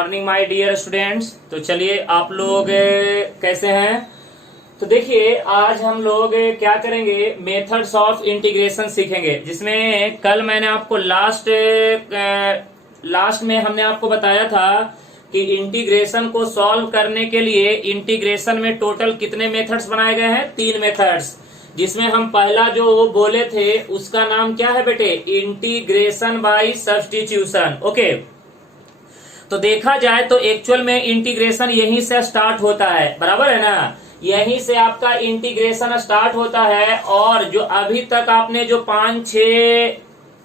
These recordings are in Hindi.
Morning my dear students. तो चलिए आप लोग कैसे हैं। तो देखिए आज हम लोग क्या करेंगे, मेथड्स ऑफ इंटीग्रेशन सीखेंगे, जिसमें कल मैंने आपको लास्ट में हमने आपको बताया था कि इंटीग्रेशन को सॉल्व करने के लिए इंटीग्रेशन में टोटल कितने मेथड्स बनाए गए हैं, 3 मेथड्स। जिसमें हम पहला जो बोले थे उसका नाम क्या है बेटे, इंटीग्रेशन बाय सब्स्टिट्यूशन। ओके, तो देखा जाए तो एक्चुअल में इंटीग्रेशन यहीं से स्टार्ट होता है, बराबर है ना। यहीं से आपका इंटीग्रेशन स्टार्ट होता है। और जो अभी तक आपने जो 5-6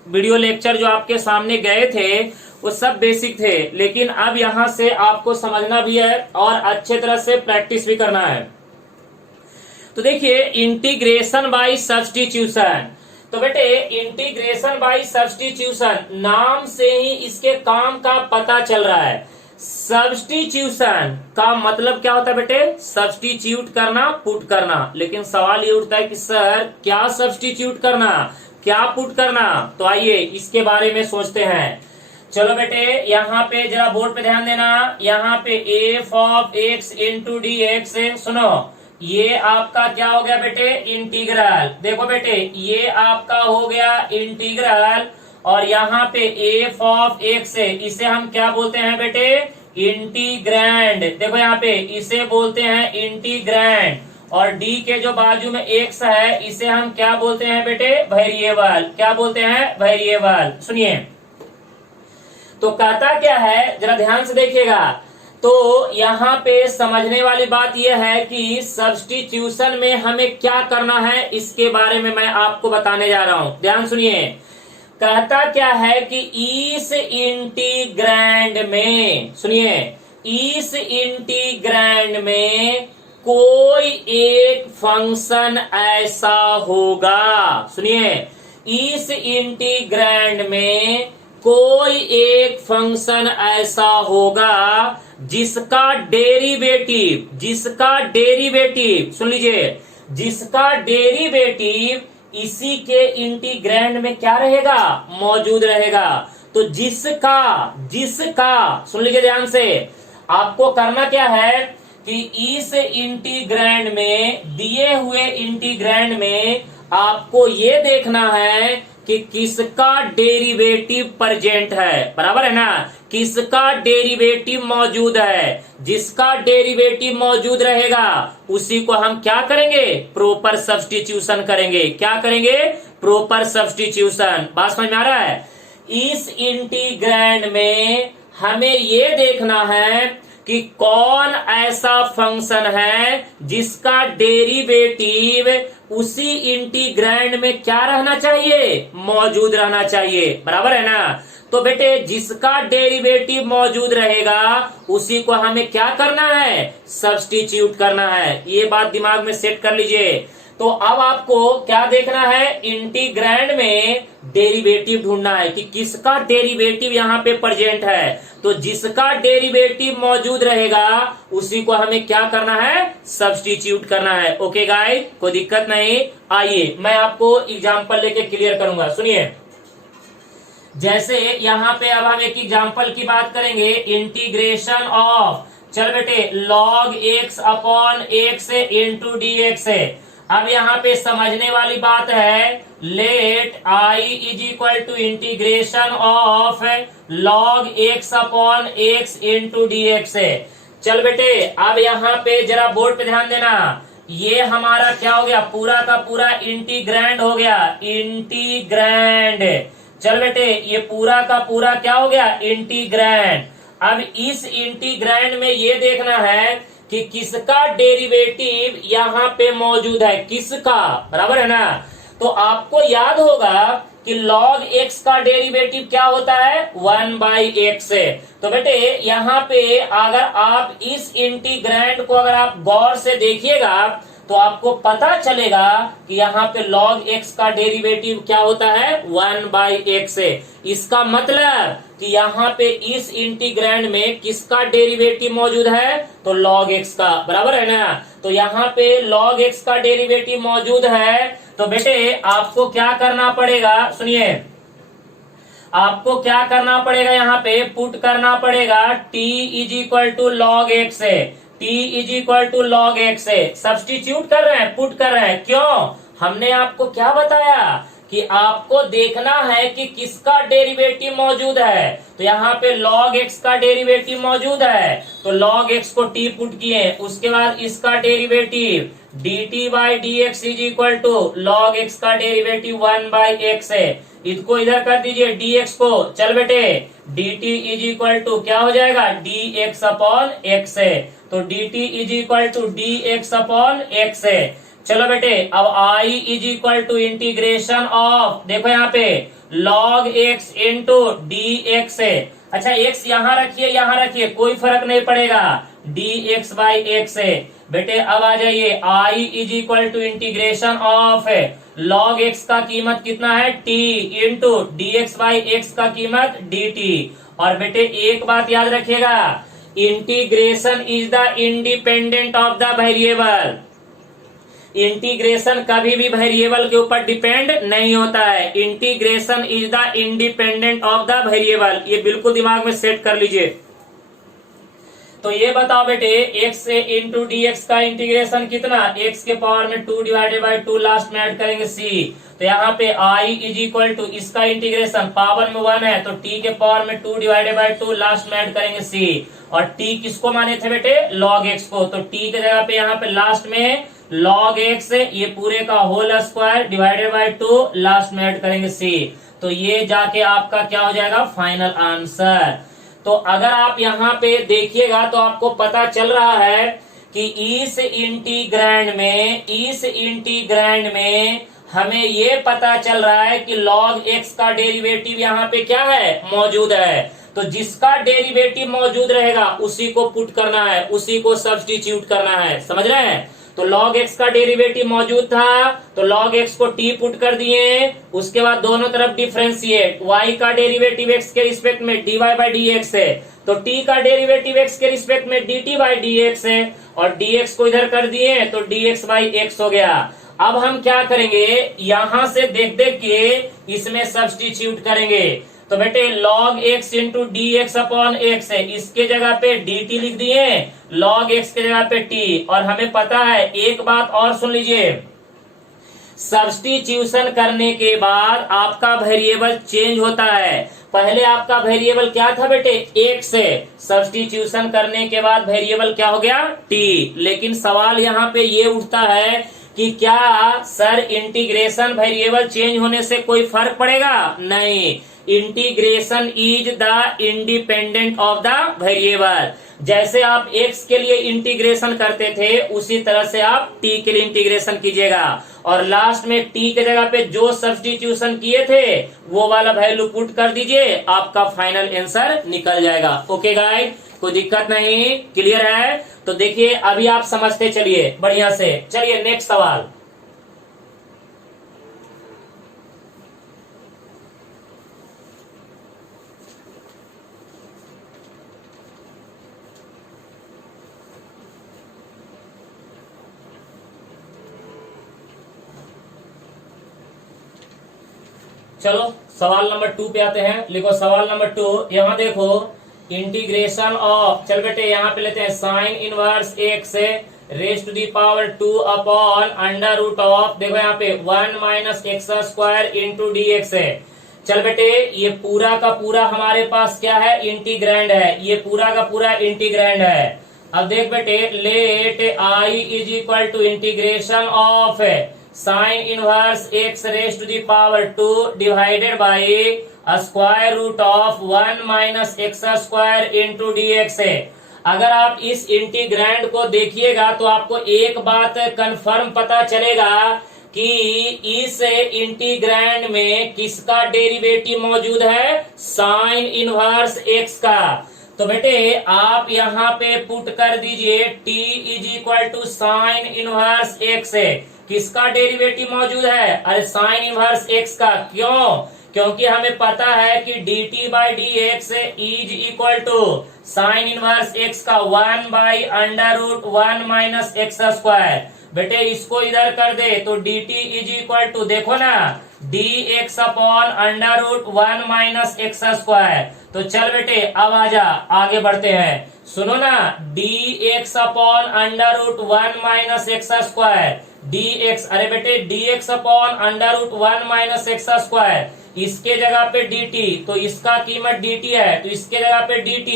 वीडियो लेक्चर जो आपके सामने गए थे वो सब बेसिक थे, लेकिन अब यहां से आपको समझना भी है और अच्छे तरह से प्रैक्टिस भी करना है। तो देखिए इंटीग्रेशन बाय सब्स्टिट्यूशन, तो बेटे इंटीग्रेशन बाय सब्स्टिट्यूशन नाम से ही इसके काम का पता चल रहा है। सब्स्टिट्यूशन का मतलब क्या होता है बेटे, सब्स्टिट्यूट करना, पुट करना। लेकिन सवाल ये उठता है कि सर क्या सब्स्टिट्यूट करना, क्या पुट करना। तो आइए इसके बारे में सोचते हैं। चलो बेटे यहाँ पे जरा बोर्ड पे ध्यान देना। यहाँ पे F of x into d x, सुनो ये आपका क्या हो गया बेटे, इंटीग्रल। देखो बेटे ये आपका हो गया इंटीग्रल, और यहाँ पे एफ ऑफ एक्स है, इसे हम क्या बोलते हैं बेटे, इंटीग्रैंड। देखो यहाँ पे इसे बोलते हैं इंटीग्रैंड। और डी के जो बाजू में एक्स है इसे हम क्या बोलते हैं बेटे, वेरिएबल। क्या बोलते हैं, वेरिएबल। सुनिए तो कहता क्या है, जरा ध्यान से देखिएगा। तो यहाँ पे समझने वाली बात यह है कि सब्स्टिट्यूशन में हमें क्या करना है, इसके बारे में मैं आपको बताने जा रहा हूं। ध्यान सुनिए, कहता क्या है कि इस इंटीग्रैंड में, सुनिए इस इंटीग्रैंड में कोई एक फंक्शन ऐसा होगा। सुनिए इस इंटीग्रैंड में कोई एक फंक्शन ऐसा होगा जिसका डेरिवेटिव, सुन लीजिए, जिसका डेरिवेटिव इसी के इंटीग्रैंड में क्या रहेगा, मौजूद रहेगा। तो जिसका सुन लीजिए ध्यान से, आपको करना क्या है कि इस इंटीग्रैंड में, दिए हुए इंटीग्रैंड में आपको ये देखना है कि किसका डेरिवेटिव प्रेजेंट है, बराबर है ना, किसका डेरिवेटिव मौजूद है। जिसका डेरिवेटिव मौजूद रहेगा उसी को हम क्या करेंगे, प्रॉपर सब्स्टिट्यूशन करेंगे। क्या करेंगे, प्रॉपर सब्स्टिट्यूशन। बात समझ में आ रहा है। इस इंटीग्रैंड में हमें ये देखना है कि कौन ऐसा फंक्शन है जिसका डेरिवेटिव उसी इंटीग्रैंड में क्या रहना चाहिए, मौजूद रहना चाहिए, बराबर है ना। तो बेटे जिसका डेरिवेटिव मौजूद रहेगा उसी को हमें क्या करना है, सब्स्टिट्यूट करना है। ये बात दिमाग में सेट कर लीजिए। तो अब आपको क्या देखना है, इंटीग्रैंड में डेरिवेटिव ढूंढना है कि किसका डेरिवेटिव यहाँ पे प्रेजेंट है। तो जिसका डेरिवेटिव मौजूद रहेगा उसी को हमें क्या करना है, सब्स्टिट्यूट करना है। ओके गाइस, कोई दिक्कत नहीं। आइए मैं आपको एग्जांपल लेके क्लियर करूंगा। सुनिए, जैसे यहाँ पे अब हम एक एग्जांपल की बात करेंगे, इंटीग्रेशन ऑफ, चल बेटे log x upon x into d x है। अब यहाँ पे समझने वाली बात है, let I is equal to integration of log x upon x into d x है। चल बेटे अब यहाँ पे जरा बोर्ड पे ध्यान देना। ये हमारा क्या हो गया, पूरा का पूरा इंटीग्रैंड हो गया, इंटीग्रैंड। चल बेटे ये पूरा का पूरा क्या हो गया, इंटीग्रैंड। अब इस इंटीग्रैंड में ये देखना है कि किसका डेरिवेटिव यहाँ पे मौजूद है, किसका, बराबर है ना। तो आपको याद होगा कि log x का डेरिवेटिव क्या होता है, 1/x है। तो बेटे यहाँ पे अगर आप इस इंटीग्रैंड को अगर आप गौर से देखिएगा तो आपको पता चलेगा कि यहाँ पे log x का डेरिवेटिव क्या होता है, 1/x है। इसका मतलब कि यहाँ पे इस इंटीग्रैंड में किसका डेरिवेटिव मौजूद है, तो log x का, बराबर है ना। तो यहाँ पे log x का डेरिवेटिव मौजूद है। तो बेटे आपको क्या करना पड़ेगा, सुनिए आपको क्या करना पड़ेगा, यहाँ पे पुट करना पड़ेगा t is equal to log x है, t is equal to log x है। सब्सटीट्यूट कर रहे हैं, पुट कर रहे हैं। क्यों? हमने आपको क्या बताया कि आपको देखना है कि किसका डेरिवेटिव मौजूद है। तो यहाँ पे log x का डेरिवेटिव मौजूद है, तो log x को t पुट किए, उसके बाद इसका derivative dt by D x is equal to log x का डेरिवेटिव 1 बाई एक्स है। इसको इधर कर दीजिए dx को, चल बेटे dt इज इक्वल टू क्या हो जाएगा, dx अपॉन x है। तो dt is equal to dx upon x है। चलो बेटे अब i is equal to integration of, देखो यहाँ पे log x इंटू dx है। अच्छा x यहाँ रखिए, कोई फर्क नहीं पड़ेगा, dx बाई x है। बेटे अब आ जाइए, i is equal to integration of log x का कीमत कितना है, t into dx by x का कीमत dt। और बेटे एक बात याद रखिएगा, integration is the independent of the variable. Integration कभी भी वेरिएबल के ऊपर डिपेंड नहीं होता है। Integration is the independent of the variable, ये बिल्कुल दिमाग में सेट कर लीजिए। तो ये बताओ बेटे x से इंटू डी एक्स का इंटीग्रेशन कितना, x के पावर में 2 डिवाइडेड बाई 2, लास्ट में ऐड करेंगे c। तो यहाँ पे i इज इक्वल टू इसका इंटीग्रेशन पावर में 1 है, तो t के पावर में 2 डिवाइडेड बाई 2, लास्ट में ऐड करेंगे c। और t किसको माने थे बेटे, log x को, तो t के जगह पे यहाँ पे लास्ट में log x ये पूरे का whole square divided by 2, last में ऐड करेंगे c। तो ये जाके आपका क्या हो जाएगा, फाइनल आंसर। तो अगर आप यहाँ पे देखिएगा तो आपको पता चल रहा है कि इस इंटीग्रैंड में हमें ये पता चल रहा है कि log x का डेरिवेटिव यहाँ पे क्या है, मौजूद है। तो जिसका डेरिवेटिव मौजूद रहेगा उसी को पुट करना है, उसी को सब्स्टिट्यूट करना है, समझ रहे हैं। तो log x का डेरिवेटिव मौजूद था, तो log x को t पुट कर दिए, उसके बाद दोनों तरफ डिफरेंशिएट, y का डेरिवेटिव x के रिस्पेक्ट में dy बाई dx है, तो t का डेरिवेटिव x के रिस्पेक्ट में dt बाई dx है, और dx को इधर कर दिए तो dx बाई x हो गया। अब हम क्या करेंगे, यहां से देख के इसमें सब्स्टिट्यूट करेंगे। तो बेटे log x into d x upon x है, इसके जगह पे dt लिख दिए, log x के जगह पे t। और हमें पता है, एक बात और सुन लीजिए, सब्स्टिट्यूशन करने के बाद आपका वेरिएबल चेंज होता है। पहले आपका वेरिएबल क्या था बेटे, x है, सब्स्टिट्यूशन करने के बाद वेरिएबल क्या हो गया, t। लेकिन सवाल यहाँ पे ये उठता है कि क्या सर इंटीग्रेशन वेरिएबल चेंज होने से कोई फर्क पड़ेगा, नहीं। Integration is the independent of the variable. जैसे आप x के लिए इंटीग्रेशन करते थे उसी तरह से आप t के लिए इंटीग्रेशन कीजिएगा, और लास्ट में t के जगह पे जो सब्स्टिट्यूशन किए थे वो वाला वैल्यू पुट कर दीजिए, आपका फाइनल आंसर निकल जाएगा। ओके गाइस, कोई दिक्कत नहीं, क्लियर है। तो देखिए अभी आप समझते चलिए बढ़िया से। चलिए नेक्स्ट सवाल। चलो सवाल नंबर 2 पे आते हैं। लिखो सवाल नंबर 2, यहाँ देखो इंटीग्रेशन ऑफ, चल बेटे यहाँ पे लेते हैं sine inverse x raise to the power 2 upon under root of, देखो यहाँ पे 1 minus x square into d x है। चल बेटे ये पूरा का पूरा हमारे पास क्या है, इंटीग्रैंड है, ये पूरा का पूरा इंटीग्रैंड है। अब देख बेटे let I is equal to integration of sine inverse x raise to the power 2 divided by square root of 1 minus x square into d x है। अगर आप इस इंटीग्रैंड को देखिएगा तो आपको एक बात कंफर्म पता चलेगा कि इस इंटीग्रैंड में किसका डेरिवेटिव मौजूद है, साइन इनवर्स एक्स का। तो बेटे आप यहाँ पे पुट कर दीजिए t is equal to sine inverse x है, किसका डेरिवेटिव मौजूद है, अरे साइन इनवर्स एक्स का। क्यों, क्योंकि हमें पता है कि dt by D x is equal to sine inverse x का 1 by under root 1 minus x square. बेटे इसको इधर कर दे तो dt इज इक्वल टू, देखो ना dx upon under root 1 minus x square. तो चल बेटे अब आजा आगे बढ़ते हैं। सुनो ना, dx upon under root 1 minus x square dx, अरे बेटे dx upon under root 1 minus x square, इसके जगह पे dt, तो इसका कीमत dt है, तो इसके जगह पे dt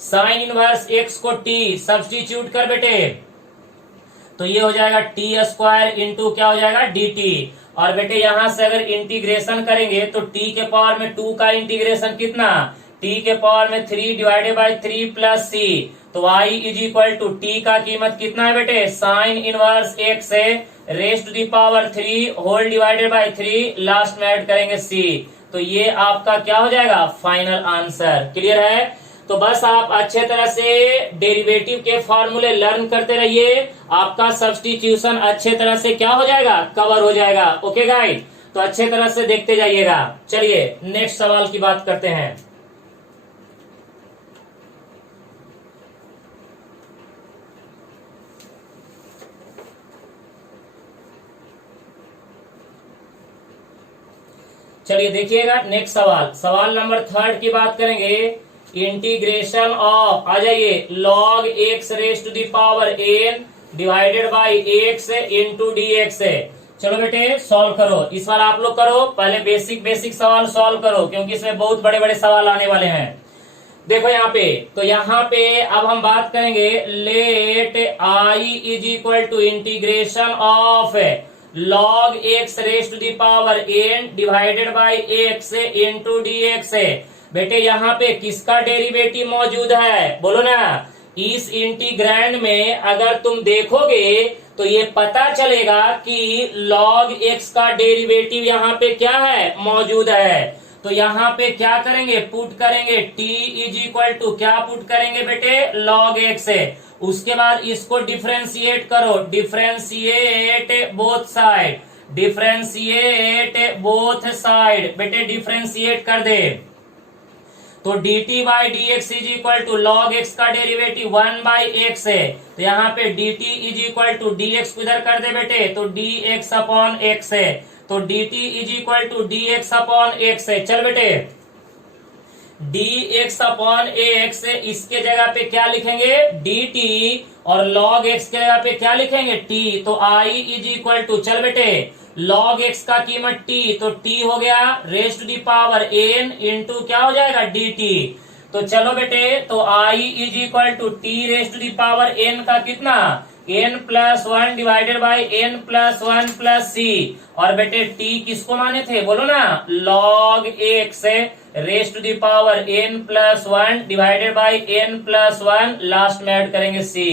साइन इनवर्स x को t सब्स्टिट्यूट कर बेटे, तो ये हो जाएगा टी स्क्वायर इंटू क्या हो जाएगा dt। और बेटे यहां से अगर इंटीग्रेशन करेंगे तो t के पावर में 2 का इंटीग्रेशन कितना, t के पावर में 3 डिवाइडेड बाई 3 प्लस c, तो y is equal to t का कीमत कितना है बेटे, साइन इनवर्स x से raise to the power 3 whole divided by 3, last में ऐड करेंगे c। तो ये आपका क्या हो जाएगा फाइनल आंसर। क्लियर है? तो बस आप अच्छे तरह से डेरिवेटिव के फॉर्मूले लर्न करते रहिए, आपका सब्स्टिट्यूशन अच्छे तरह से क्या हो जाएगा, कवर हो जाएगा। ओके गाइड, तो अच्छे तरह से देखते जाइएगा। चलिए नेक्स्ट सवाल की बात करते हैं। चलिए देखिएगा नेक्स्ट सवाल, सवाल नंबर 3 की बात करेंगे। इंटीग्रेशन ऑफ, आ जाइए, log x raise to the power n divided by x into d x. चलो बेटे सॉल्व करो, इस बार आप लोग करो, पहले बेसिक सवाल सॉल्व करो क्योंकि इसमें बहुत बड़े बड़े सवाल आने वाले हैं। देखो यहाँ पे, तो यहाँ पे अब हम बात करेंगे, let I is equal to integration of log x raise to the power n divided by x into d x. बेटे यहाँ पे किसका डेरिवेटिव मौजूद है, बोलो ना। इस इंटीग्रैंड में अगर तुम देखोगे तो ये पता चलेगा कि log x का डेरिवेटिव यहाँ पे क्या है, मौजूद है। तो यहाँ पे क्या करेंगे, पुट करेंगे t इज इक्वल टू क्या पुट करेंगे बेटे, log x। उसके बाद इसको डिफ्रेंशिएट करो, differentiate both side, differentiate both side, बेटे डिफ्रेंशिएट कर दे। तो dt by D x is equal to log x का डेरिवेटिव 1 बाई एक्स है, तो यहाँ पे dt is equal to d x को इधर कर दे बेटे, तो dx अपॉन एक्स है, तो dt is equal to dx upon x है। चल बेटे dx अपॉन एक्स, इसके जगह पे क्या लिखेंगे dt, और log x के जगह पे क्या लिखेंगे t, तो i इज इक्वल टू, चल बेटे log x का कीमत t, तो t हो गया raise to the power n into क्या हो जाएगा dt। तो चलो बेटे, तो i is equal to t raise to the power n का कितना, n plus 1 divided by n plus 1 plus c। और बेटे t किसको माने थे, बोलो ना, log x raise to the power n plus 1 divided by n plus 1, last में ऐड करेंगे c।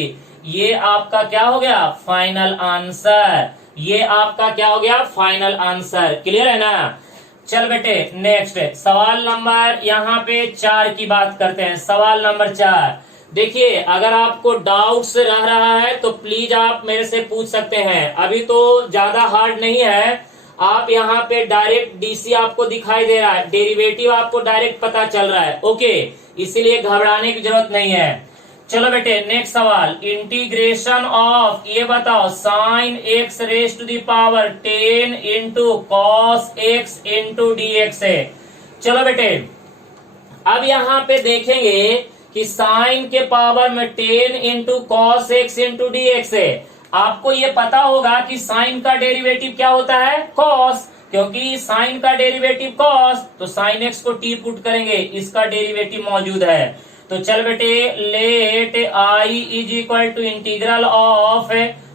ये आपका क्या हो गया फाइनल आंसर, ये आपका क्या हो गया फाइनल आंसर। क्लियर है ना? चल बेटे नेक्स्ट सवाल नंबर यहाँ पे 4 की बात करते हैं। सवाल नंबर 4 देखिए, अगर आपको डाउट्स रह रहा है तो प्लीज आप मेरे से पूछ सकते हैं, अभी तो ज्यादा हार्ड नहीं है। आप यहाँ पे डायरेक्ट डीसी आपको दिखाई दे रहा है, डेरिवेटिव आपको डायरेक्ट पता चल रहा है, ओके, इसीलिए घबराने की जरूरत नहीं है। चलो बेटे नेक्स्ट सवाल, इंटीग्रेशन ऑफ, ये बताओ, sine x raise to the power 10 into cos x into d x है। चलो बेटे अब यहाँ पे देखेंगे कि साइन के पावर में 10 into cos x into d x है। आपको ये पता होगा कि साइन का डेरिवेटिव क्या होता है, कॉस, क्योंकि साइन का डेरिवेटिव कॉस, तो साइन एक्स को टी पुट करेंगे, इसका डेरिवेटिव मौजूद है। तो चल बेटे, let I is equal to integral of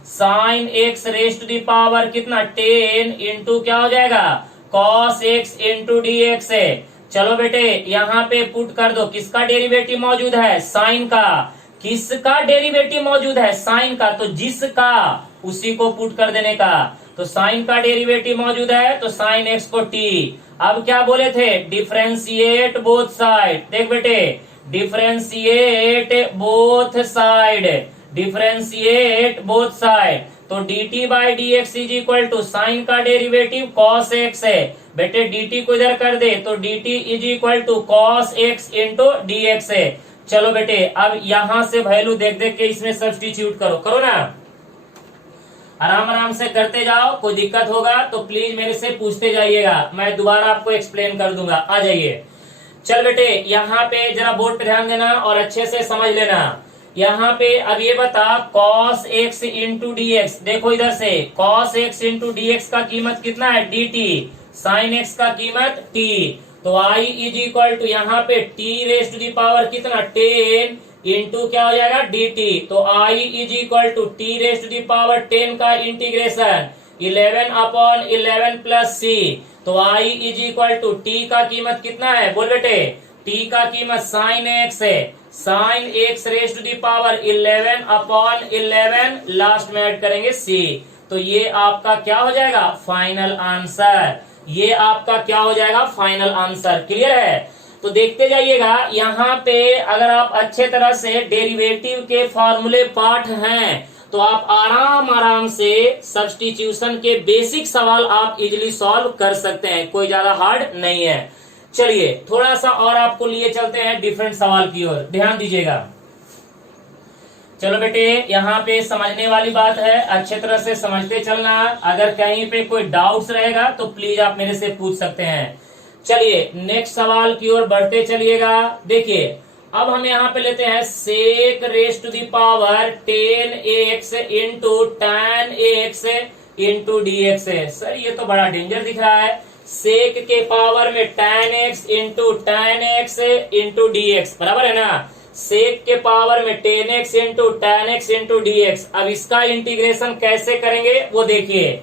sine x raise to the power कितना 10 इंटू क्या हो जाएगा cos x into d x है। चलो बेटे यहाँ पे पुट कर दो, किसका डेरिवेटिव मौजूद है, साइन का। किसका डेरिवेटिव मौजूद है, साइन का, तो जिसका उसी को पुट कर देने का। तो साइन का डेरिवेटिव मौजूद है, तो साइन एक्स को टी। अब क्या बोले थे, डिफ्रेंशिएट बोथ साइड। देख बेटे, differentiate both side, differentiate both side, तो dt by D x is equal to sine का डेरिवेटिव कॉस एक्स है। बेटे dt को इधर कर दे, तो dt is equal to cos x into d x है। चलो बेटे अब यहां से वैल्यू देख देख के इसमें सब्स्टिट्यूट करो, करो ना। आराम आराम से करते जाओ, कोई दिक्कत होगा तो प्लीज मेरे से पूछते जाइएगा, मैं दोबारा आपको एक्सप्लेन कर दूंगा। आ जाइए। चल बेटे, यहाँ पे जरा बोर्ड पे ध्यान देना और अच्छे से समझ लेना। यहाँ पे अब ये बता, cos x into d x, देखो इधर से cos x into d x का कीमत कितना है, dt, sin x का कीमत t, तो i इज इक्वल टू यहाँ पे t raise to the power कितना 10 इंटू क्या हो जाएगा dt, तो i is equal to t raise to the power 10 का इंटीग्रेशन 11/11 प्लस c, तो i is equal to t का कीमत कितना है, बोल बेटे, t का कीमत साइन x है, sine x raise to the power 11/11, last में ऐड करेंगे c, तो ये आपका क्या हो जाएगा, फाइनल आंसर। ये आपका क्या हो जाएगा, फाइनल आंसर। क्लियर है? तो देखते जाइएगा। यहाँ पे अगर आप अच्छे तरह से डेरिवेटिव के फॉर्मूले पाठ हैं तो आप आराम आराम से सब्स्टिट्यूशन के बेसिक सवाल आप इजीली सॉल्व कर सकते हैं, कोई ज्यादा हार्ड नहीं है। चलिए थोड़ा सा और आपको लिए चलते हैं डिफरेंट सवाल की ओर, ध्यान दीजिएगा। चलो बेटे, यहाँ पे समझने वाली बात है, अच्छे तरह से समझते चलना। अगर कहीं पे कोई डाउट्स रहेगा तो प्लीज आप मेरे से पूछ सकते हैं। चलिए नेक्स्ट सवाल की ओर बढ़ते चलिएगा। देखिए अब हम यहाँ पे लेते हैं sec raise to the power 10x into tan x into dx। Sir ये तो बड़ा डेंजर दिख रहा है, सेक के पावर में tan x इंटू dx, बराबर है ना, सेक के पावर में 10x इंटू dx। अब इसका इंटीग्रेशन कैसे करेंगे वो देखिए।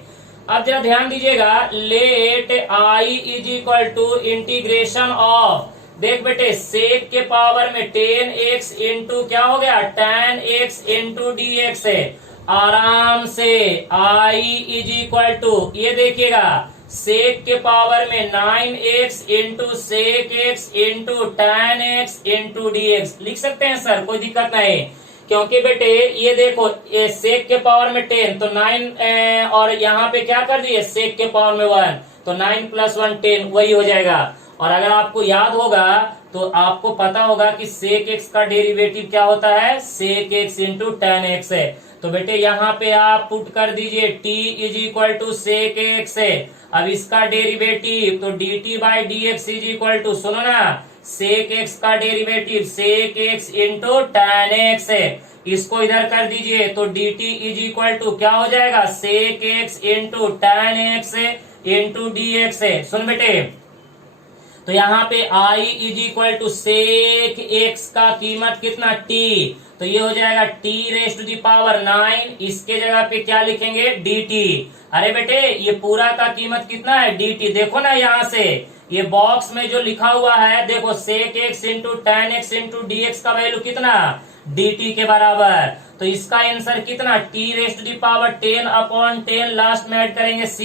अब जरा ध्यान दीजिएगा, let i is equal to integration of, देख बेटे सेक के पावर में 10x इंटू क्या हो गया tan x इंटू dx है, आराम से i इज इक्वल टू, ये देखिएगा सेक के पावर में 9x into sec x into tan x into dx लिख सकते हैं सर, कोई दिक्कत नहीं। क्योंकि बेटे ये देखो, ये सेक के पावर में 10 तो 9 और यहाँ पे क्या कर दिए सेक के पावर में 1, तो 9 प्लस 1 10 वही हो जाएगा। और अगर आपको याद होगा तो आपको पता होगा कि सेक x का डेरिवेटिव क्या होता है, सेक x इंटू tan x है। तो बेटे यहाँ पे आप पुट कर दीजिए t is equal to sec x है। अब इसका डेरिवेटिव तो dt by dx is equal to, सुनो ना, सेक x का derivative sec x into tan x है, इसको इधर कर दीजिए तो dt इज इक्वल टू क्या हो जाएगा, sec x into tan x into dx है। सुन बेटे, तो यहाँ पे i is equal to sec x का कीमत कितना t, तो ये हो जाएगा t raise to the power 9, इसके जगह पे क्या लिखेंगे dt। अरे बेटे ये पूरा का कीमत कितना है dt, देखो ना यहाँ से ये बॉक्स में जो लिखा हुआ है, देखो sec x into tan x into dx का वैल्यू कितना dt के बराबर, तो इसका आंसर कितना t raise to the power 10/10, last में ऐड करेंगे c।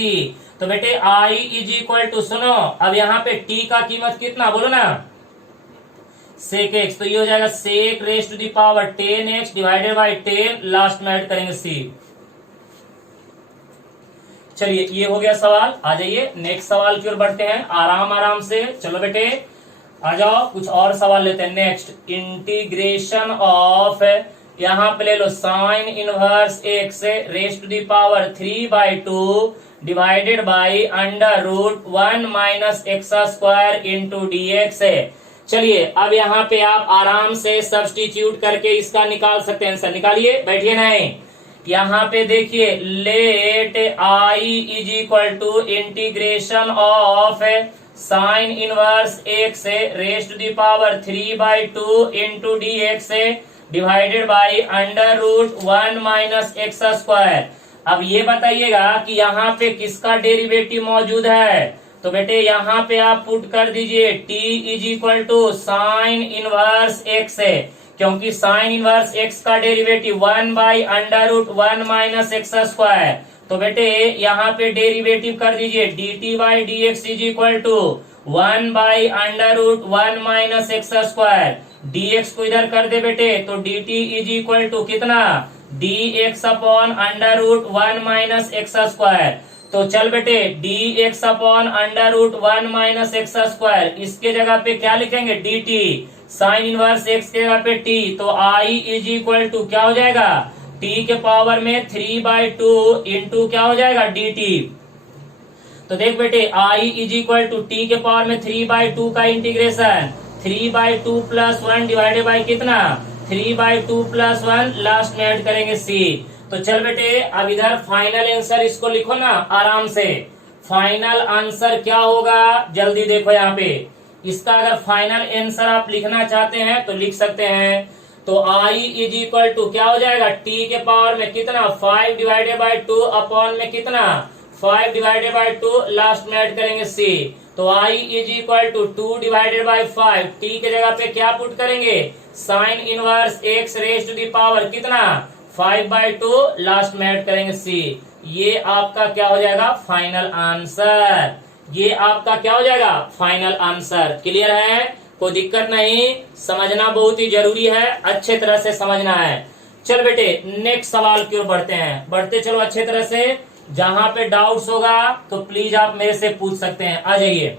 तो बेटे i इज इक्वल टू, सुनो अब यहाँ पे t का कीमत कितना बोलो ना, सेक x, तो ये हो जाएगा sec raise to the power 10x divided by 10, last में ऐड करेंगे c। चलिए ये हो गया सवाल। आ जाइए नेक्स्ट सवाल की ओर बढ़ते हैं आराम आराम से। चलो बेटे आ जाओ, कुछ और सवाल लेते हैं। नेक्स्ट इंटीग्रेशन ऑफ, यहाँ पे ले लो sine inverse x raise to the power 3/2 divided by under root 1 minus x square into dx है। चलिए अब यहाँ पे आप आराम से सब्स्टिट्यूट करके इसका निकाल सकते हैं आंसर, निकालिए, बैठिए नहीं। यहाँ पे देखिए let i is equal to integration of sine inverse x raise to the power 3/2 into dx divided by under root 1 minus x square. अब ये बताइएगा कि यहाँ पे किसका डेरिवेटिव मौजूद है, तो बेटे यहाँ पे आप पुट कर दीजिए t is equal to sine inverse x है, क्योंकि साइन इनवर्स x का derivative 1 by under root 1 minus x square. तो बेटे यहाँ पे डेरिवेटिव कर दीजिए dt by dx is equal to 1 by under root 1 minus x square. dx को इधर कर दे बेटे, तो dt इज इक्वल टू कितना, dx upon under root 1 minus x square. तो चल बेटे dx upon under root 1 minus x square, इसके जगह पे क्या लिखेंगे dt, साइन इनवर्स x के जगह पे t, तो i इज इक्वल टू क्या हो जाएगा टी के पावर में 3/2 इंटू क्या हो जाएगा dt। तो देख बेटे आई इज इक्वल टू टी के पावर में 3/2 का इंटीग्रेशन 3/2 प्लस 1 डिवाइडेड बाई कितना 3/2 प्लस 1 लास्ट में ऐड करेंगे सी। तो चल बेटे अब इधर फाइनल आंसर इसको लिखो ना आराम से। फाइनल आंसर क्या होगा जल्दी देखो यहाँ पे। इसका अगर फाइनल आंसर आप लिखना चाहते हैं तो लिख सकते हैं। तो आई इज इक्वल टू क्या हो जाएगा टी के पावर में कितना 5 डिवाइडेड बाई 2 अपॉन में कितना 5 डिवाइडेड बाई 2 लास्ट में ऐड करेंगे सी। तो I is equal to 2 divided by 5 T के जगह पे क्या पुट करेंगे sine inverse x raise to the power कितना 5/2 लास्ट में ऐड करेंगे सी। ये आपका क्या हो जाएगा फाइनल आंसर। ये आपका क्या हो जाएगा फाइनल आंसर। क्लियर है कोई दिक्कत नहीं। समझना बहुत ही जरूरी है अच्छे तरह से समझना है। चल बेटे नेक्स्ट सवाल की ओर बढ़ते हैं। बढ़ते चलो अच्छे तरह से। जहां पे डाउट्स होगा तो प्लीज आप मेरे से पूछ सकते हैं। आ जाइए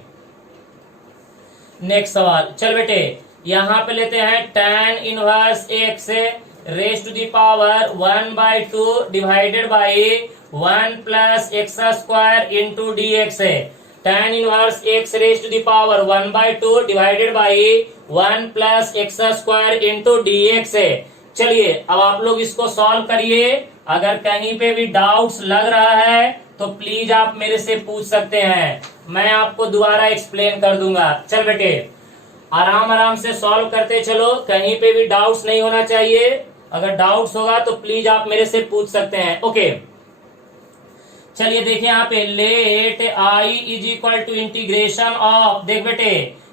नेक्स्ट सवाल। चल बेटे यहां पे लेते हैं tan inverse x raise to the power 1/2 divided by 1 plus x square into d x है। tan inverse x raise to the power 1/2 divided by 1 plus x square into d x है। चलिए अब आप लोग इसको सॉल्व करिए। अगर कहीं पे भी डाउट्स लग रहा है तो प्लीज आप मेरे से पूछ सकते हैं। मैं आपको दोबारा एक्सप्लेन कर दूंगा। चल बेटे आराम आराम से सॉल्व करते चलो। कहीं पे भी डाउट्स नहीं होना चाहिए। अगर डाउट्स होगा तो प्लीज आप मेरे से पूछ सकते हैं। ओके चलिए देखिए यहाँ पे let I is equal to integration of देख बेटे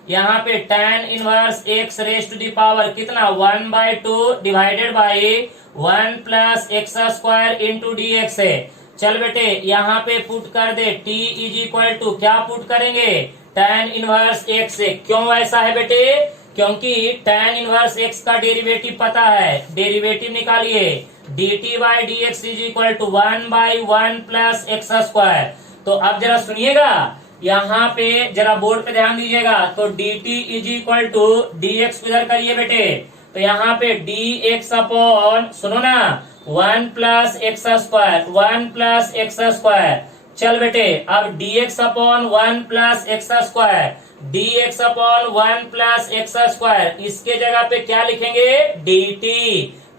यहाँ पे tan inverse x raise to the power कितना 1/2 divided by 1 plus x square into d x है। चल बेटे यहाँ पे पुट कर दे t इज इक्वल टू क्या पुट करेंगे tan इनवर्स एक्स से। क्यों ऐसा है बेटे क्योंकि tan इनवर्स x का डेरिवेटिव पता है। डेरिवेटिव निकालिए dt by D x is equal to 1/1 plus x square. तो अब जरा सुनिएगा यहाँ पे जरा बोर्ड पे ध्यान दीजिएगा। तो dt is equal to dx इधर करिए बेटे। तो यहाँ पे dx अपॉन सुनो ना 1 plus x square 1 plus x square. चल बेटे अब dx upon 1 plus x square dx upon 1 plus x square इसके जगह पे क्या लिखेंगे dt।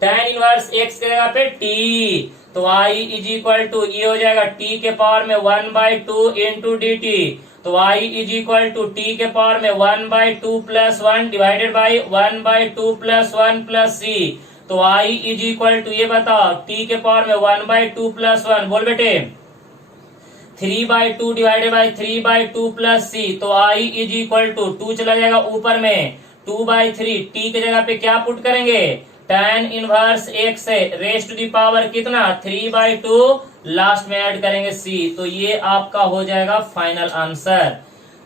tan इनवर्स x के जगह पे t। तो i इज इक्वल टू ये हो जाएगा t के पावर में 1/2 इंटू डी टी। तो i is equal to t के पावर में 1/2 plus 1 divided by 1/2 plus 1 plus c। तो i इज इक्वल टू ये बताओ t के पावर में 1/2 प्लस 1 बोल बेटे 3/2 डिवाइडेड बाई 3/2 प्लस c। तो i इज इक्वल टू 2 चला जाएगा ऊपर में 2/3 t के जगह पे क्या पुट करेंगे tan इनवर्स x है रेज टू दी पावर कितना 3/2 लास्ट में ऐड करेंगे c। तो ये आपका हो जाएगा फाइनल आंसर।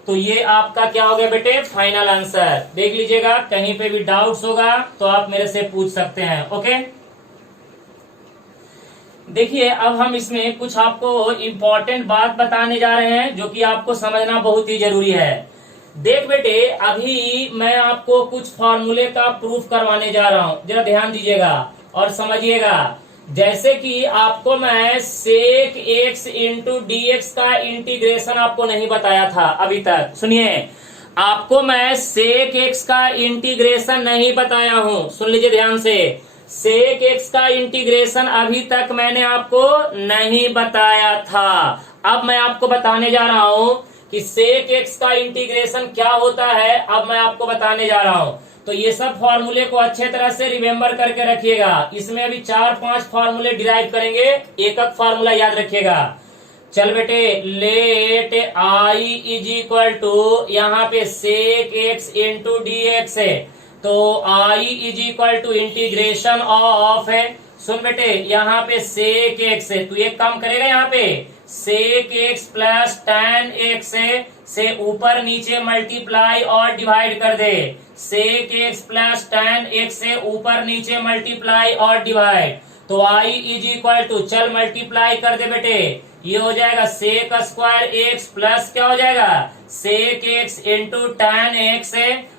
तो ये आपका क्या हो गया बेटे फाइनल आंसर। देख लीजिएगा कहीं पे भी डाउट्स होगा तो आप मेरे से पूछ सकते हैं। ओके देखिए अब हम इसमें कुछ आपको इम्पोर्टेंट बात बताने जा रहे हैं जो कि आपको समझना बहुत ही जरूरी है। देख बेटे अभी मैं आपको कुछ फॉर्मूले का प्रूफ करवाने जा रहा हूं। जरा ध्यान दीजिएगा और समझिएगा। जैसे कि आपको मैं sec x into d x का इंटीग्रेशन आपको नहीं बताया था अभी तक। सुनिए आपको मैं सेक एक्स का इंटीग्रेशन नहीं बताया हूं। सुन लीजिए ध्यान से। सेक एक्स का इंटीग्रेशन अभी तक मैंने आपको नहीं बताया था। अब मैं आपको बताने जा रहा हूं कि सेक एक्स का इंटीग्रेशन क्या होता है। अब मैं आपको बताने जा रहा हूं। तो ये सब फॉर्मूले को अच्छे तरह से रिमेम्बर करके रखिएगा। इसमें अभी 4-5 फॉर्मूले डिराइव करेंगे। एक फॉर्मूला याद रखिएगा। चल बेटे let I is equal to यहाँ पे sec x into d x है। तो I is equal to integration of है। सुन बेटे यहाँ पे सेक एक्स है। तू एक काम करेगा यहाँ पे sec x plus tan x से ऊपर नीचे मल्टीप्लाई और डिवाइड कर दे। Sec x plus tan x से ऊपर नीचे मल्टीप्लाई और डिवाइड। तो आई इज इक्वल टू चल मल्टीप्लाई कर दे बेटे। ये हो जाएगा सेक स्क्वायर एक्स प्लस क्या हो जाएगा sec x into tan x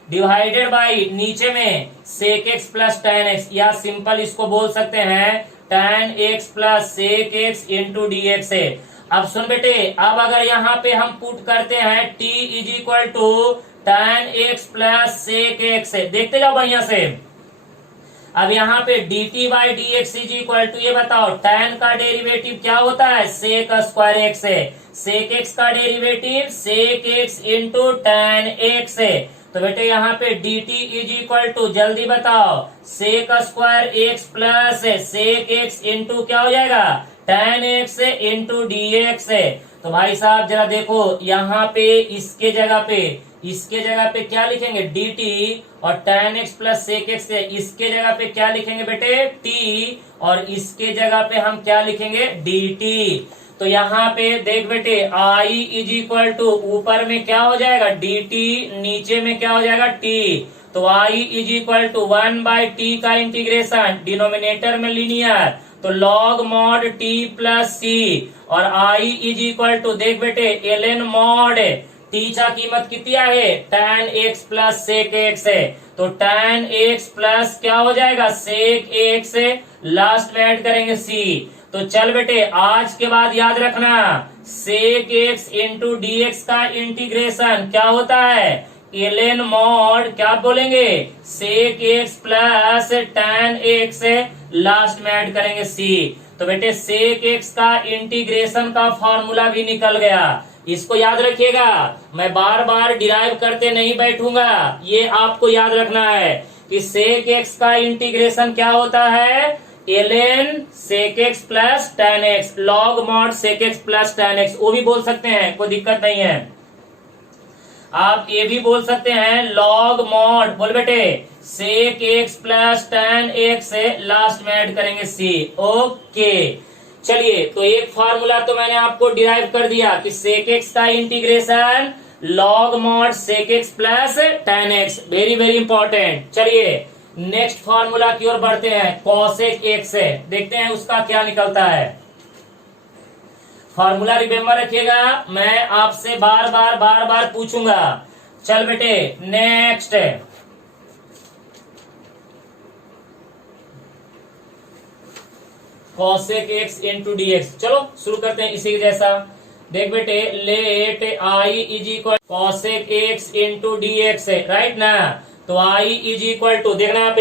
divided by नीचे में sec x plus tan x या सिंपल इसको बोल सकते हैं tan x plus sec x into d x है। अब सुन बेटे, अब अगर यहाँ पे हम पुट करते हैं t is equal to tan x plus sec x है, देखते जाओ बढ़िया से। अब यहाँ पे dt by D x is equal to, ये बताओ tan का डेरिवेटिव क्या होता है, sec स्क्वायर x है। sec x का derivative sec x into tan x है। तो बेटे यहाँ पे dt इज इक्वल टू, जल्दी बताओ, sec square x plus sec x into क्या हो जाएगा, tan x into d x है। तो भाई साहब जरा देखो, यहाँ पे इसके जगह पे क्या लिखेंगे, dt, और tan x plus sec x है, इसके जगह पे क्या लिखेंगे बेटे, t, और इसके जगह पे हम क्या लिखेंगे, dt। तो यहाँ पे देख बेटे, i इज इक्वल टू, ऊपर में क्या हो जाएगा, dt, नीचे में क्या हो जाएगा, t। तो i is equal to 1 by t का इंटीग्रेशन, डिनोमिनेटर में लीनियर, तो log mod t plus c, और i इज इक्वल टू, देख बेटे, ln mod t चा कीमत किती आहे, tan x plus sec x है। तो tan x प्लस क्या हो जाएगा, sec x, लास्ट में ऐड करेंगे c। तो चल बेटे, आज के बाद याद रखना, sec x into d x का इंटीग्रेशन क्या होता है, ln mod, क्या बोलेंगे, sec x plus tan x, last में ऐड करेंगे c। तो बेटे sec x का इंटीग्रेशन का फॉर्मूला भी निकल गया, इसको याद रखिएगा। मैं बार बार डिराइव करते नहीं बैठूंगा, ये आपको याद रखना है कि sec x का इंटीग्रेशन क्या होता है, ln sec x plus tan x, log mod sec x plus tan x, वो भी बोल सकते हैं, कोई दिक्कत नहीं है। आप ये भी बोल सकते हैं log mod, बोल बेटे, sec x plus tan x, last में ऐड करेंगे c। ओके, चलिए, तो एक फार्मूला तो मैंने आपको डिराइव कर दिया कि sec x का integration log mod sec x plus tan x, very very important. चलिए नेक्स्ट फार्मूला की ओर बढ़ते हैं, cosec x है, देखते हैं उसका क्या निकलता है। फार्मूला रिमेम्बर रखिएगा, मैं आपसे बार बार पूछूंगा। चल बेटे next, cosec x into d x, चलो शुरू करते हैं इसी जैसा। देख बेटे, let i is equal cosec x into d x है, राइट ना। तो i इज इक्वल टू, देखना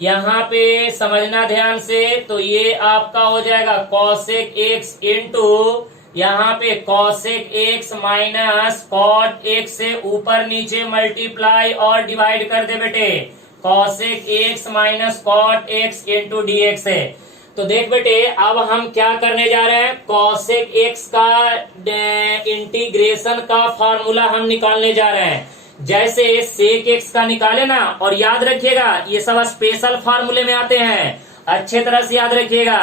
यहाँ पे समझना ध्यान से, तो ये आपका हो जाएगा cosec x इंटू, यहाँ पे cosec x minus cot x से ऊपर नीचे मल्टीप्लाई और डिवाइड कर दे बेटे, cosec x minus cot x into d x है। तो देख बेटे, अब हम क्या करने जा रहे हैं, cosec x का इंटीग्रेशन का फॉर्मूला हम निकालने जा रहे हैं। जैसे sec x का निकाले ना, और याद रखिएगा ये सब स्पेशल फॉर्मूले में आते हैं, अच्छे तरह से याद रखिएगा।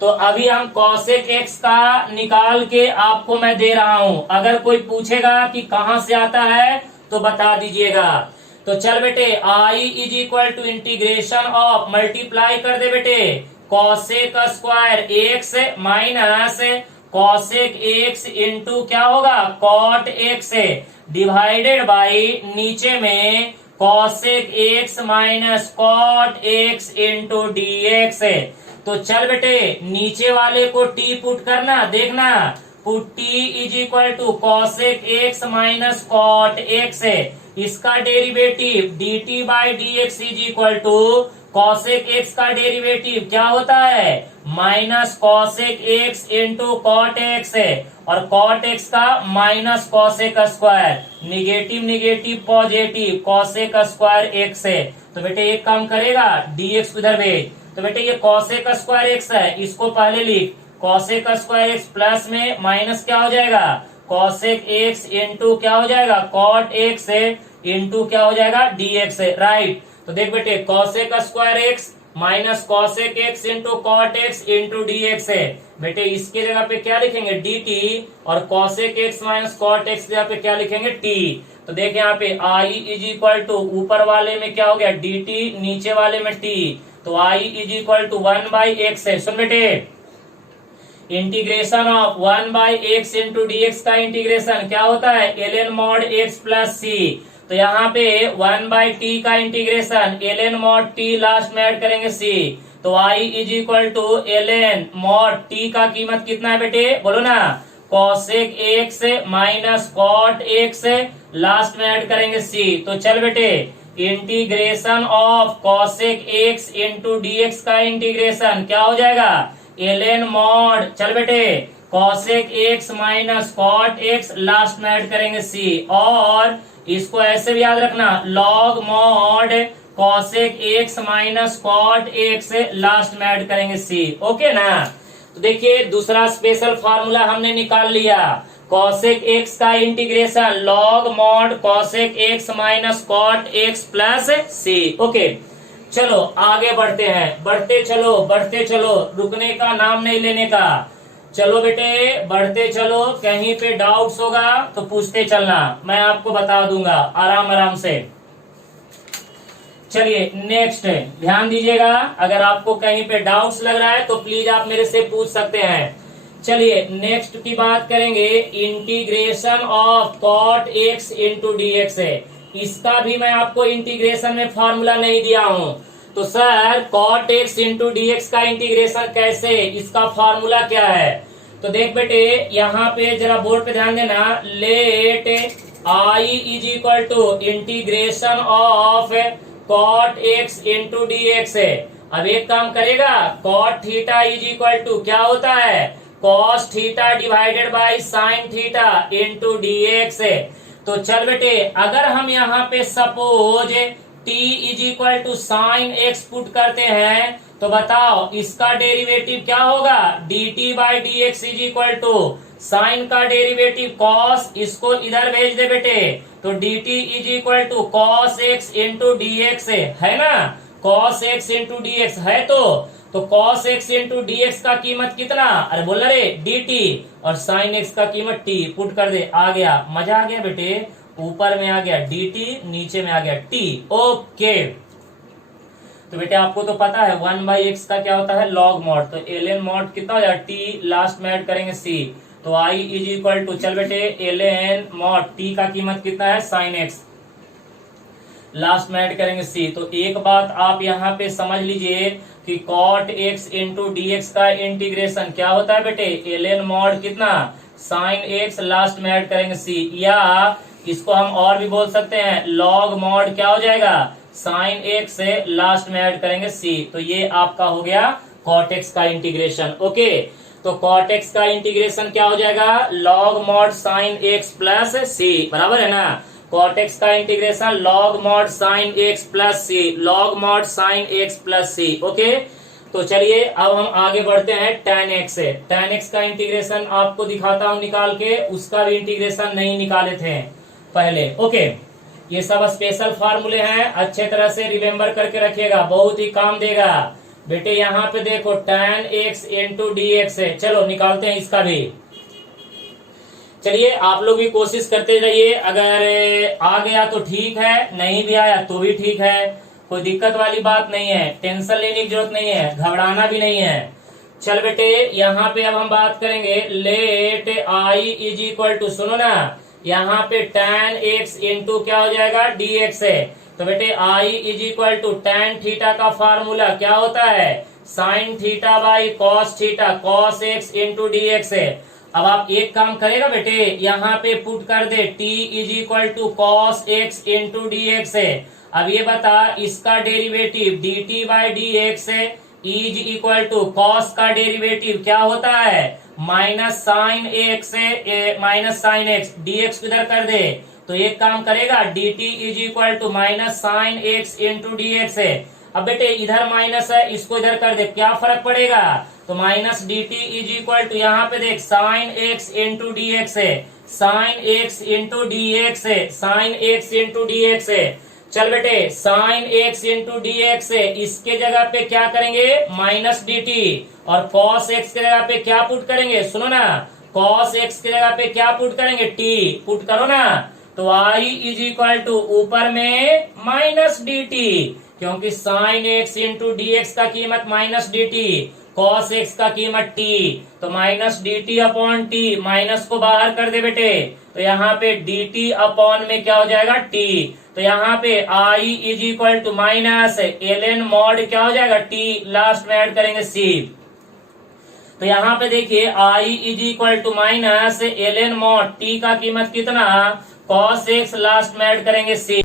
तो अभी हम cosec x का निकाल के आपको मैं दे रहा हूं, अगर कोई पूछेगा कि कहां से आता है तो बता दीजिएगा। तो चल बेटे, i is equal to integration of, multiply कर दे बेटे, cosec square x minus cosec x into क्या होगा, cot x, डिवाइडेड बाई नीचे में cosec x minus cot x into d x. तो चल बेटे, नीचे वाले को t पुट करना, देखना, put t is equal to cosec x minus cot x, इसका derivative dt by D x is equal to cosec x का डेरिवेटिव क्या होता है, minus cosec x into cot x, और cot x का minus cosec square, negative negative positive, cosec square x है। तो बेटे एक काम करेगा, dx उधर भेज। तो बेटे ये cosec स्क्वायर x है, इसको पहले लिख, cosec स्क्वायर x प्लस में माइनस क्या हो जाएगा, cosec x इंटू क्या हो जाएगा, cot x इंटू क्या हो जाएगा, dx, राइट। तो देख बेटे, cosec square x minus cosec x into cot x into d x है। बेटे इसके जगह पे क्या लिखेंगे, dt, और cosec x minus cot x जगह पे क्या लिखेंगे, t। तो देख यहाँ पे i इज इक्वल टू, ऊपर वाले में क्या हो गया, dt, नीचे वाले में t, तो i is equal to 1 by x है। सुन बेटे, integration of 1 by x into d x का इंटीग्रेशन क्या होता है, ln mod x plus c। तो यहाँ पे 1 बाई टी का integration ln mod t, last में ऐड करेंगे c। तो I is equal to ln mod t का कीमत कितना है बेटे, बोलो ना, cosec x minus cot x, last में ऐड करेंगे c। तो चल बेटे, integration of cosec x into dx का इंटीग्रेशन क्या हो जाएगा, ln मॉड, चल बेटे, cosec x minus cot x, last में ऐड करेंगे c। और इसको ऐसे भी याद रखना, log mod cosec x minus cot x, last में ऐड करेंगे c। ओके ना। तो देखिए दूसरा स्पेशल फार्मूला हमने निकाल लिया, कॉसेक एक्स का integration log mod cosec x minus cot x plus c। Okay, चलो आगे बढ़ते हैं, बढ़ते चलो, रुकने का नाम नहीं लेने का। चलो बेटे बढ़ते चलो, कहीं पे डाउट्स होगा तो पूछते चलना, मैं आपको बता दूंगा आराम आराम से। चलिए नेक्स्ट ध्यान दीजिएगा, अगर आपको कहीं पे डाउट्स लग रहा है तो प्लीज आप मेरे से पूछ सकते हैं। चलिए नेक्स्ट की बात करेंगे, integration of cot x into d x है। इसका भी मैं आपको इंटीग्रेशन में फॉर्मूला नहीं दिया हूं, तो sir cot x into d x का इंटीग्रेशन कैसे, इसका फॉर्मूला क्या है। तो देख बेटे यहाँ पे जरा बोर्ड पे ध्यान देना, let I is equal to integration of cot x into d x है। अब एक काम करेगा, cot theta is equal to क्या होता है, cos theta divided by sine theta into d x है। तो चल बेटे अगर हम यहाँ पे suppose t is equal to sine x put करते हैं तो बताओ इसका डेरिवेटिव क्या होगा, dt by D x is equal to sine का डेरिवेटिव कॉस, इसको इधर भेज दे बेटे, तो dt is equal to cos x into d x है ना, cos x into d x है। तो cos x into d x का कीमत कितना, अरे बोल रे dt, और साइन एक्स का कीमत t, पुट कर दे, आ गया, मजा आ गया बेटे, ऊपर में आ गया dt, नीचे में आ गया t। ओके, तो बेटे आपको तो पता है 1/x का क्या होता है, लॉग मॉड, तो ln मॉड कितना हो जाएगा t, लास्ट में ऐड करेंगे c। तो i इज इक्वल टू, चल बेटे ln मॉड t का कीमत कितना है साइन x, लास्ट में ऐड करेंगे c। तो एक बात आप यहाँ पे समझ लीजिए कि cot x into d x का इंटीग्रेशन क्या होता है बेटे, ln मॉड कितना साइन x, लास्ट में ऐड करेंगे c, या इसको हम और भी बोल सकते हैं, लॉग मॉड क्या हो जाएगा साइन x से, लास्ट में ऐड करेंगे c। तो ये आपका हो गया कॉट x का इंटीग्रेशन। ओके, तो कॉट x का इंटीग्रेशन क्या हो जाएगा, log mod sine x plus c, बराबर है ना, कॉट x का integration log mod sine x plus c, log mod sine x plus c। Okay, तो चलिए अब हम आगे बढ़ते हैं tan x से। tan x का इंटीग्रेशन आपको दिखाता हूं निकाल के, उसका भी इंटीग्रेशन नहीं निकाले थे पहले। ओके, ये सब स्पेशल फार्मूले हैं, अच्छे तरह से रिमेम्बर करके रखिएगा, बहुत ही काम देगा बेटे। यहाँ पे देखो tan x into d x है, चलो निकालते हैं इसका भी। चलिए आप लोग भी कोशिश करते रहिए, अगर आ गया तो ठीक है, नहीं भी आया तो भी ठीक है, कोई दिक्कत वाली बात नहीं है, टेंशन लेने की जरूरत नहीं है, घबराना भी नहीं है। चल बेटे यहाँ पे अब हम बात करेंगे, let i is equal to, सुनो ना, यहाँ पे tan x इंटू क्या हो जाएगा dx है। तो बेटे i is equal to tan theta का फार्मूला क्या होता है, sine theta by cos theta, cos x into d x है। अब आप एक काम करेगा बेटे, यहाँ पे पुट कर दे t is equal to cos x into d x है। अब ये बता इसका derivative dt by D x is equal to cos का डेरिवेटिव क्या होता है, minus sine x, minus sine x, dx इधर कर दे, तो एक काम करेगा dt is equal to minus sine x into d x है। अब बेटे इधर माइनस है, इसको इधर कर दे, क्या फर्क पड़ेगा, तो minus dt is equal to, यहाँ पे देख sine x into d x है, sine x into d x है, sine x into d x है। चल बेटे sine x into d x है, इसके जगह पे क्या करेंगे माइनस dt, और कॉस एक्स के जगह पे क्या पुट करेंगे, सुनो ना, कॉस एक्स के जगह पे क्या पुट करेंगे t, पुट करो ना, तो i इज इक्वल टू ऊपर में माइनस dt, क्योंकि sign x into d x का कीमत माइनस dt, कॉस एक्स का कीमत t, तो minus dt upon t, minus को बाहर कर दे बेटे, तो यहाँ पे dt अपॉन में क्या हो जाएगा t, तो यहाँ पे I is equal to minus ln mod क्या हो जाएगा, टी, लास्ट में ऐड करेंगे सी। तो यहाँ पे देखिए I is equal to minus ln mod t का कीमत कितना, cos x, लास्ट में ऐड करेंगे सी।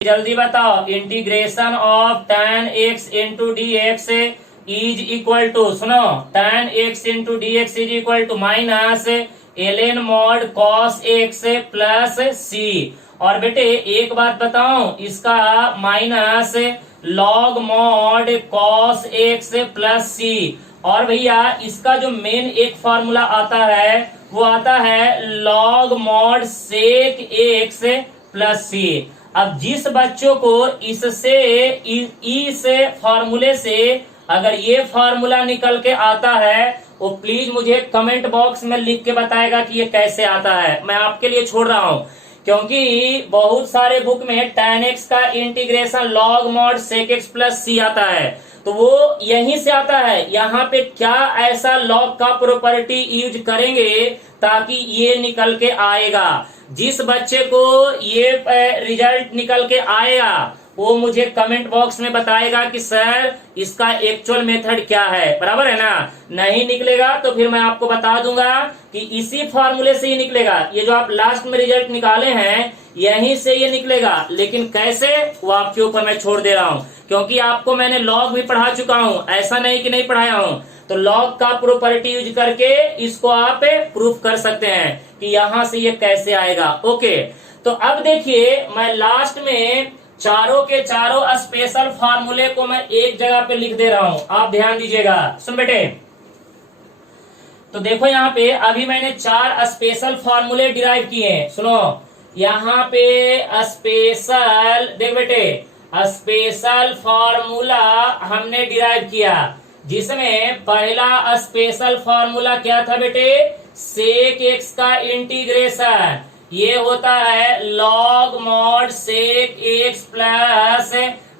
जल्दी बताओ, integration of tan x into d x is equal to, सुनो, tan x into d x is equal to minus ln mod cos x plus C. और बेटे एक बात बताऊं, इसका minus log mod cos x plus C. और भैया इसका जो मेन एक फॉर्मूला आता है वो आता है log mod sec x plus C. अब जिस बच्चों को इससे इस फॉर्मूले से अगर ये फॉर्मूला निकल के आता है वो प्लीज मुझे कमेंट बॉक्स में लिख के बताएगा कि ये कैसे आता है। मैं आपके लिए छोड़ रहा हूं, क्योंकि बहुत सारे बुक में tan x का integration log mod sec x plus C आता है, तो वो यहीं से आता है। यहाँ पे क्या ऐसा log का प्रॉपर्टी यूज करेंगे ताकि ये निकल के आएगा। जिस बच्चे को ये रिजल्ट निकल के आएगा वो मुझे कमेंट बॉक्स में बताएगा कि सर इसका एक्चुअल मेथड क्या है, बराबर है ना। नहीं निकलेगा तो फिर मैं आपको बता दूंगा कि इसी फॉर्मूले से ही निकलेगा। ये जो आप लास्ट में रिजल्ट निकाले हैं यहीं से ये निकलेगा, लेकिन कैसे वो आपके ऊपर मैं छोड़ दे रहा हूँ, क्योंकि आपको मैंने लॉग भी पढ़ा चुका हूँ, ऐसा नहीं कि नहीं पढ़ाया हूँ। तो लॉग का प्रॉपर्टी यूज करके इसको आप प्रूफ कर सकते हैं कि यहां से ये कैसे आएगा। ओके, तो अब देखिए मैं लास्ट में चारों के चारों स्पेशल फार्मूले को मैं एक जगह पे लिख दे रहा हूं, आप ध्यान दीजिएगा। सुन बेटे, तो देखो यहाँ पे अभी मैंने 4 स्पेशल फार्मूले डिराइव किए हैं। सुनो यहाँ पे स्पेशल, देख बेटे, स्पेशल फार्मूला हमने डिराइव किया, जिसमें पहला स्पेशल फार्मूला क्या था बेटे, सेक एक्स का इंटीग्रेशन, ये होता है log mod sec x plus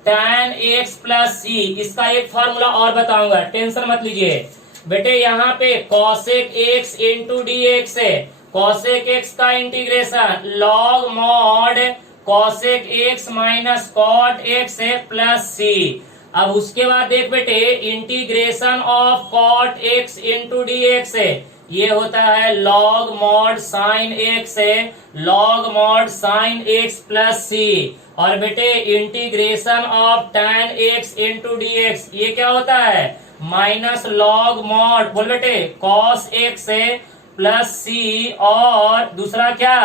tan x plus C. इसका एक फार्मूला और बताऊंगा, टेंशन मत लीजिए बेटे। यहाँ पे cosec x into d x है, cosec x का integration log mod cosec x minus cot x plus C. अब उसके बाद देख बेटे, integration of cot x into d x है, ये होता है log मॉड साइन x है, log mod sine x plus C. और बेटे integration of tan x into d x, ये क्या होता है, माइनस log मॉड, बोल बेटे, cos x है प्लस सी। और दूसरा क्या,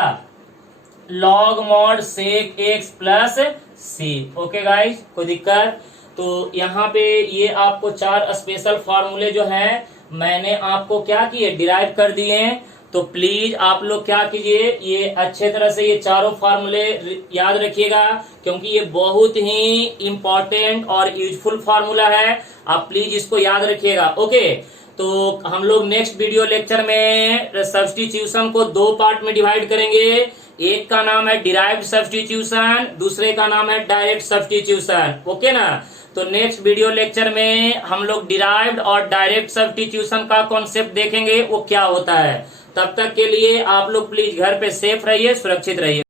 log mod sec x plus C. Okay guys, कोई दिक्कत? तो यहाँ पे ये आपको 4 स्पेशल फार्मूले जो है मैंने आपको क्या किए, डिराइव कर दिए हैं। तो प्लीज आप लोग क्या कीजिए, ये अच्छे तरह से ये चारों फार्मूले याद रखिएगा, क्योंकि ये बहुत ही इंपॉर्टेंट और यूजफुल फार्मूला है। आप प्लीज इसको याद रखिएगा। ओके, तो हम लोग नेक्स्ट वीडियो लेक्चर में सब्स्टिट्यूशन को 2 पार्ट में डिवाइड करेंगे। एक का नाम है डिराइव्ड सब्स्टिट्यूशन, दूसरे का नाम है डायरेक्ट सब्स्टिट्यूशन। ओके ना, तो नेक्स्ट वीडियो लेक्चर में हम लोग डिराइव्ड और डायरेक्ट सब्स्टिट्यूशन का कॉन्सेप्ट देखेंगे वो क्या होता है। तब तक के लिए आप लोग प्लीज घर पे सेफ रहिए, सुरक्षित रहिए।